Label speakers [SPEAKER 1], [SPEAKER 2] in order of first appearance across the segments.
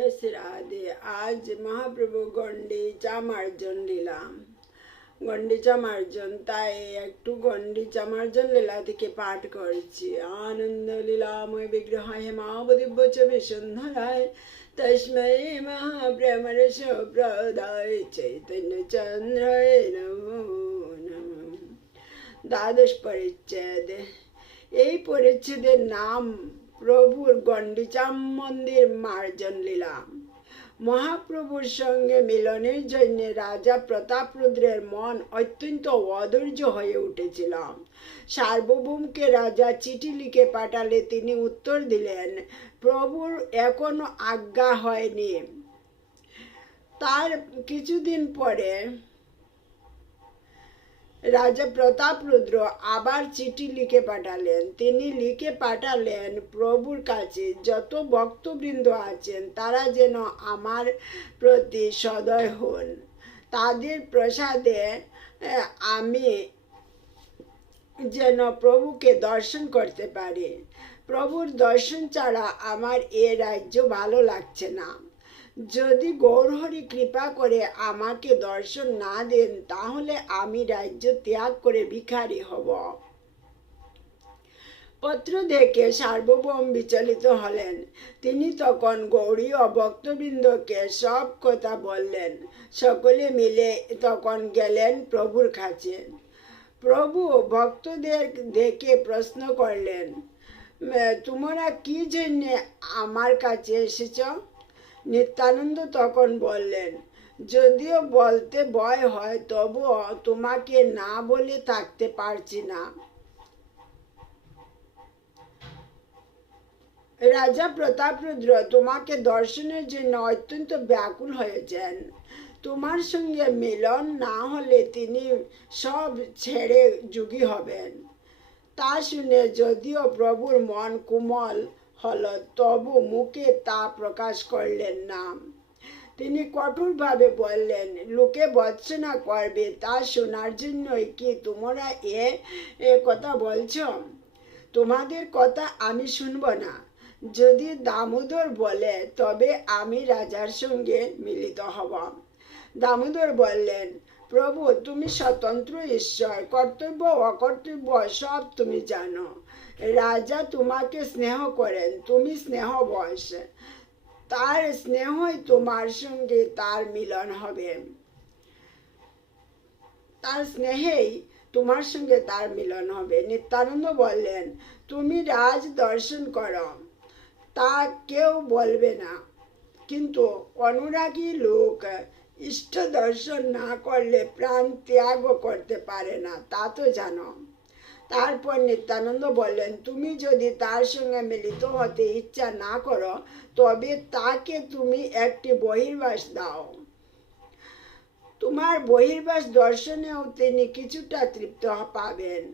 [SPEAKER 1] রাধে আজ মহাপ্রভু গন্ডিচা মার্জন নিলাম গন্ডিচা মার্জন তাই একটু গন্ডিচা মার্জন লীলা থেকে পাঠ করছি আনন্দ লীলাময় বিগ্রহ হেমাবদিব্য চবিসুন্দরায় তস্মৈ মহাপ্রমর প্রদায় চৈতন্য চন্দ্র দ্বাদশ পরিচ্ছেদ এই পরিচ্ছেদের নাম প্রভুর গণ্ডিচাম মন্দির মার্জন লীলা মহাপ্রভুর সঙ্গে মিলনের জন্য রাজা প্রতাপ রুদ্রের মন অত্যন্ত অধৈর্য হয়ে উঠেছিল সার্বভৌমকে রাজা চিঠি লিখে পাঠালে তিনি উত্তর দিলেন প্রভুর এখনো আজ্ঞা হয়নি তার কিছুদিন পরে রাজা প্রতাপ রুদ্র আবার চিঠি লিখে পাঠালেন তিনি লিখে পাঠালেন প্রভুর কাছে যত ভক্তবৃন্দ আছেন তারা যেন আমার প্রতি সদয় হন তাদের প্রসাদে আমি যেন প্রভুকে দর্শন করতে পারি প্রভুর দর্শন ছাড়া আমার এ রাজ্য ভালো লাগছে না যদি গৌরহরি কৃপা করে আমাকে দর্শন না দেন তাহলে আমি রাজ্য ত্যাগ করে ভিখারি হব পত্র দেখে সার্বভৌম বিচলিত হলেন তিনি তখন গৌরী ও ভক্তবৃন্দকে সব কথা বললেন সকলে মিলে তখন গেলেন প্রভুর কাছে প্রভু ভক্তদের দেখে প্রশ্ন করলেন তোমরা কি জন্যে আমার কাছে এসেছ নিত্যানন্দ তখন বললেন যদিও বলতে ভয় হয় তবু তোমাকে না বলে থাকতে পারছি না রাজা প্রতাপরুদ্র তোমাকে দর্শনের জন্য অত্যন্ত ব্যাকুল হয়েছেন তোমার সঙ্গে মিলন না হলে তিনি সব ছেড়ে যুগী হবেন তা শুনে যদিও প্রভুর মন কোমল হল তবু মুখে তা প্রকাশ করলেন না তিনি কঠোরভাবে বললেন লোকে বর্ষনা করবে তা শোনার জন্যই কি তোমরা এ কথা বলছ তোমাদের কথা আমি শুনব না যদি দামোদর বলে তবে আমি রাজার সঙ্গে মিলিত হব দামোদর বললেন প্রভু তুমি স্বতন্ত্র ঈশ্বর কর্তব্য অকর্তব্য সব তুমি জানো রাজা তোমাকে স্নেহ করেন তুমি স্নেহ বংশে তার স্নেহই তোমার সঙ্গে তার মিলন হবে তার স্নেহেই তোমার সঙ্গে তার মিলন হবে নিত্যানন্দ বললেন তুমি রাজ দর্শন করো তা কেউ বলবে না কিন্তু অনুরাগী লোক ইষ্ট দর্শন না করলে প্রাণ ত্যাগও করতে পারে না তা তো জানো তারপর নিত্যানন্দ বললেন তুমি যদি তার সঙ্গে মিলিত হতে ইচ্ছা না করো তবে তাকে তুমি একটি বহির্বাস দাও তোমার বহির্বাস দর্শনেও তিনি কিছুটা তৃপ্ত পাবেন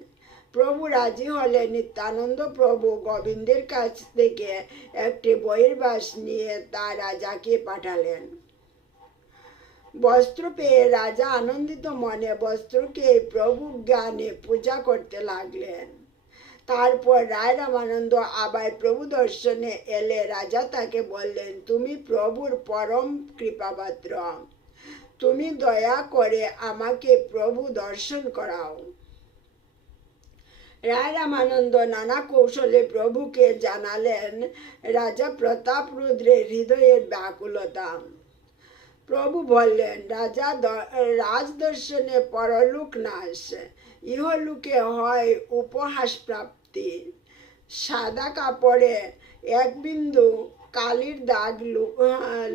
[SPEAKER 1] প্রভু রাজি হলে নিত্যানন্দ প্রভু গোবিন্দের কাছ থেকে একটি বহির্বাস নিয়ে তার রাজাকে পাঠালেন বস্ত্র পেয়ে রাজা আনন্দিত মনে বস্ত্রকে প্রভু জ্ঞানে পূজা করতে লাগলেন তারপর রায় রামানন্দ আবার প্রভু দর্শনে এলে রাজা তাকে বললেন তুমি প্রভুর পরম কৃপাপাত্র তুমি দয়া করে আমাকে প্রভু দর্শন করাও রায় রামানন্দ নানা কৌশলে প্রভুকে জানালেন রাজা প্রতাপ রুদ্রের হৃদয়ের ব্যাকুলতা প্রভু বললেন রাজা রাজদর্শনে পরলোক আসে ইহলোকে হয় উপহাস প্রাপ্তি সাদা কাপড়ে এক বিন্দু কালির দাগ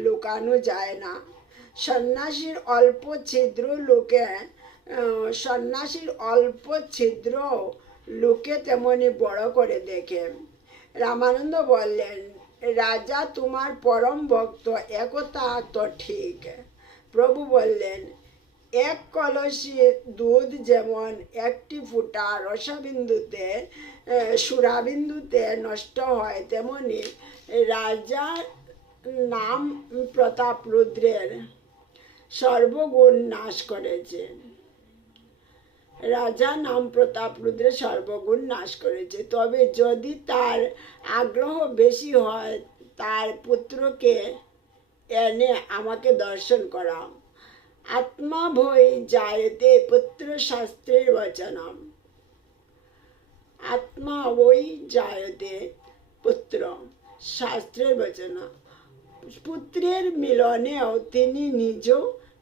[SPEAKER 1] লুকানো যায় না সন্ন্যাসীর অল্প ছিদ্র লোকে সন্ন্যাসীর অল্প ছিদ্র লোকে তেমনি বড় করে দেখে রামানন্দ বললেন রাজা তোমার পরম ভক্ত একতা তো ঠিক প্রভু বললেন এক কলসি দুধ যেমন একটি ফুটা রসাবিন্দুতে সুরাবিন্দুতে নষ্ট হয় তেমনি রাজা নাম প্রতাপ রুদ্রের সর্বগুণ নাশ করেছেন রাজা নাম প্রতাপ রুদ্রের সর্বগুণ নাশ করেছে তবে যদি তার আগ্রহ বেশি হয় তার পুত্রকে এনে আমাকে দর্শন করা আত্মা ভয় যায়তে পুত্র শাস্ত্রের বচনম আত্মা ওই যায়তে পুত্র শাস্ত্রের বচন পুত্রের মিলনেও তিনি নিজ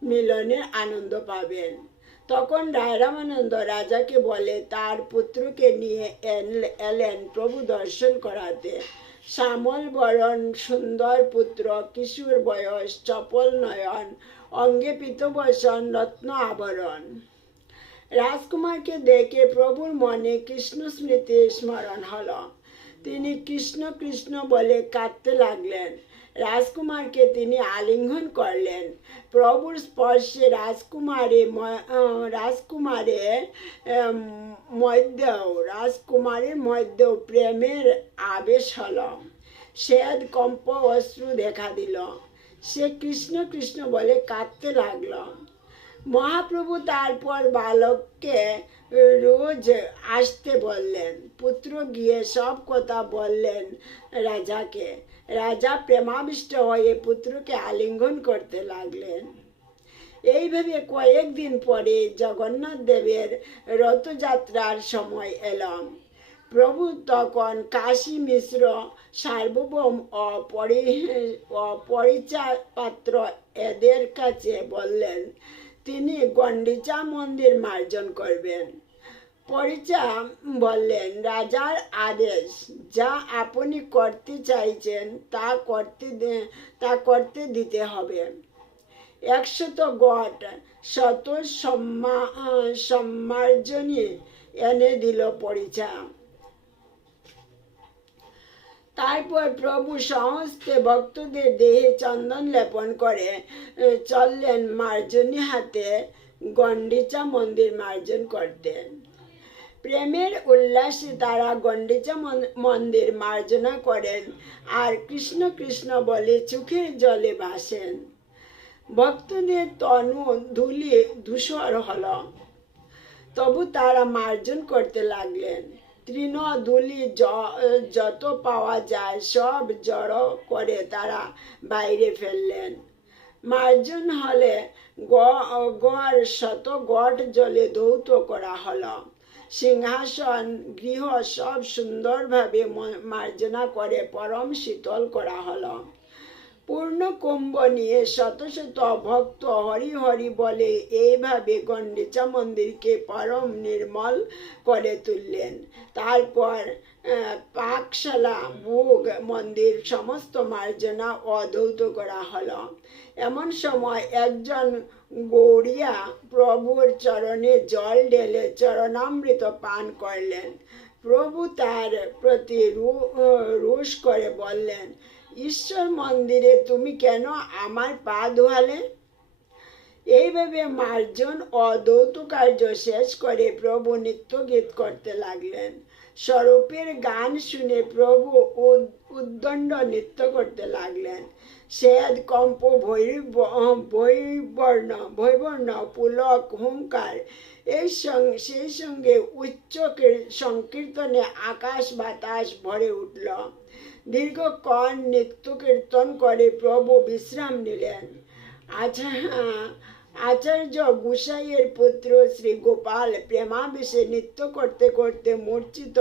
[SPEAKER 1] মিলনের আনন্দ পাবেন তখন রায়রামানন্দ রাজাকে বলে তার পুত্রকে নিয়ে এলেন প্রভু দর্শন করাতে শ্যামল বরণ সুন্দর পুত্র কিশোর বয়স চপল নয়ন অঙ্গে পিতবসন রত্ন আবরণ রাজকুমারকে দেখে প্রভুর মনে কৃষ্ণ স্মৃতি স্মরণ হল তিনি কৃষ্ণ কৃষ্ণ বলে কাঁদতে লাগলেন রাজকুমারকে তিনি আলিঙ্গন করলেন প্রভুর স্পর্শে রাজকুমারে রাজকুমারের মধ্যেও রাজকুমারের মধ্যেও প্রেমের আবেশ হল শ্বেত কম্প অশ্রু দেখা দিল সে কৃষ্ণ কৃষ্ণ বলে কাঁদতে লাগলো মহাপ্রভু তারপর বালককে রোজ আসতে বললেন পুত্র গিয়ে সব কথা বললেন রাজাকে রাজা প্রেমাবিষ্ট হয়ে পুত্রকে আলিঙ্গন করতে লাগলেন এইভাবে কয়েকদিন পরে জগন্নাথ দেবের রথযাত্রার সময় এলাম প্রভু তখন কাশী মিশ্র সার্বভৌম অপরি অপরিচয় পাত্র এদের কাছে বললেন তিনি গণ্ডিচা মন্দির মার্জন করবেন পরিচা বললেন রাজার আদেশ যা আপনি করতে চাইছেন তা করতে তা করতে দিতে হবে একশত গট শত সম্মা সম্মার্জনী এনে দিল পরিচা তারপর প্রভু সমস্ত ভক্তদের দেহে চন্দন লেপন করে চললেন মার্জনী হাতে গন্ডিচা মন্দির মার্জন করতেন প্রেমের উল্লাসে তারা গন্ডিচা মন্দির মার্জনা করেন আর কৃষ্ণ কৃষ্ণ বলে চোখের জলে ভাসেন ভক্তদের তনু ধুলি ধূসর হল তবু তারা মার্জন করতে লাগলেন তৃণধূলি যত পাওয়া যায় সব জড়ো করে তারা বাইরে ফেললেন মার্জন হলে গড় শত গট জলে ধৌত করা হলো সিংহাসন গৃহ সব সুন্দরভাবে মার্জনা করে পরম শীতল করা হলো পূর্ণকুম্ভ নিয়ে শত শত ভক্ত হরি হরি বলে এইভাবে গণ্ডিচা মন্দিরকে পরম নির্মল করে তুললেন তারপর পাকশালা ভোগ মন্দির সমস্ত মার্জনা অধৌত করা হল এমন সময় একজন গৌরিয়া প্রভুর চরণে জল ঢেলে চরণামৃত পান করলেন প্রভু তার প্রতি রুশ করে বললেন ঈশ্বর মন্দিরে তুমি কেন আমার পা ধোয়ালে এইভাবে মার্জন অদৌত কার্য শেষ করে প্রভু নিত্য গীত করতে লাগলেন স্বরূপের গান শুনে প্রভু উদ্দণ্ড নৃত্য করতে লাগলেন শ্বেত কম্প ভৈবর্ণ ভৈবর্ণ পুলক হুঙ্কার এই সঙ্গে সেই সঙ্গে উচ্চ সংকীর্তনে আকাশ বাতাস ভরে উঠল দীর্ঘক্ষণ নিত্য কীর্তন করে প্রভু বিশ্রাম নিলেন আচার আচার্য গুসাইয়ের পুত্র শ্রী গোপাল প্রেমাবেশে নৃত্য করতে করতে মূর্ছিত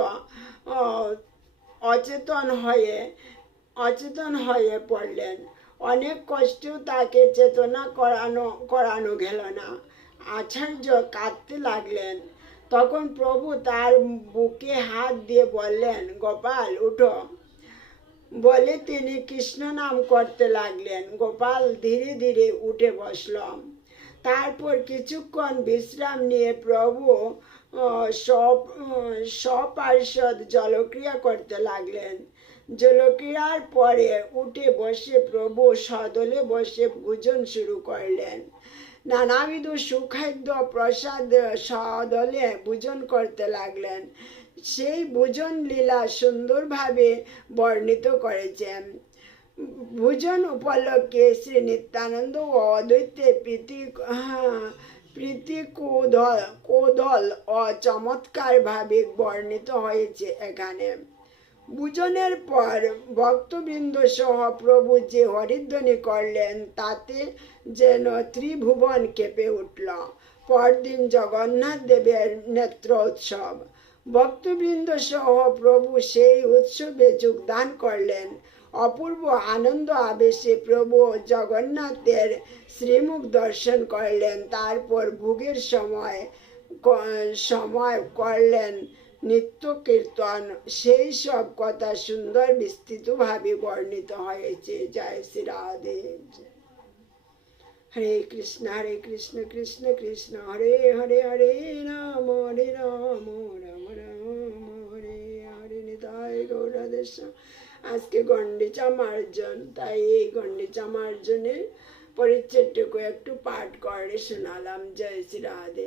[SPEAKER 1] অচেতন হয়ে অচেতন হয়ে পড়লেন অনেক কষ্টেও তাকে চেতনা করানো করানো গেল না আচার্য কাঁদতে লাগলেন তখন প্রভু তার বুকে হাত দিয়ে বললেন গোপাল উঠো বলে তিনি কৃষ্ণ নাম করতে লাগলেন গোপাল ধীরে ধীরে উঠে বসলাম তারপর কিছুক্ষণ বিশ্রাম নিয়ে প্রভু সব সপার্ষদ জলক্রিয়া করতে লাগলেন জলক্রিয়ার পরে উঠে বসে প্রভু সদলে বসে ভোজন শুরু করলেন নানাবিধ সুখাদ্য প্রসাদ সদলে ভোজন করতে লাগলেন সেই ভোজন লীলা সুন্দরভাবে বর্ণিত করেছেন ভোজন উপলক্ষে শ্রী নিত্যানন্দ ও অদ্বৈতে প্রীতি হ্যাঁ, প্রীতি কোদল কোদল ও চমৎকারভাবে বর্ণিত হয়েছে এখানে ভোজনের পর ভক্তবৃন্দ সহ প্রভু যে হরিধ্বনি করলেন তাতে যেন ত্রিভুবন কেঁপে উঠল পরদিন জগন্নাথ দেবের নেত্র উৎসব ভক্তবৃন্দ সহ প্রভু সেই উৎসবে যোগদান করলেন অপূর্ব আনন্দ আবেশে প্রভু জগন্নাথের শ্রীমুখ দর্শন করলেন তারপর ভোগের সময় সময় করলেন নিত্য কীর্তন সেই সব কথা সুন্দর বিস্তৃতভাবে বর্ণিত হয়েছে জয় শ্রী রাধে হরে কৃষ্ণ হরে কৃষ্ণ কৃষ্ণ কৃষ্ণ হরে হরে হরে রাম হরে রাম রাম উদ্দেশ্য আজকে গণ্ডেচা মার্জন তাই এই গণ্ডেচা মার্জনের পরিচ্ছেদটুকু একটু পাঠ করে শোনালাম জয় শ্রী রাধে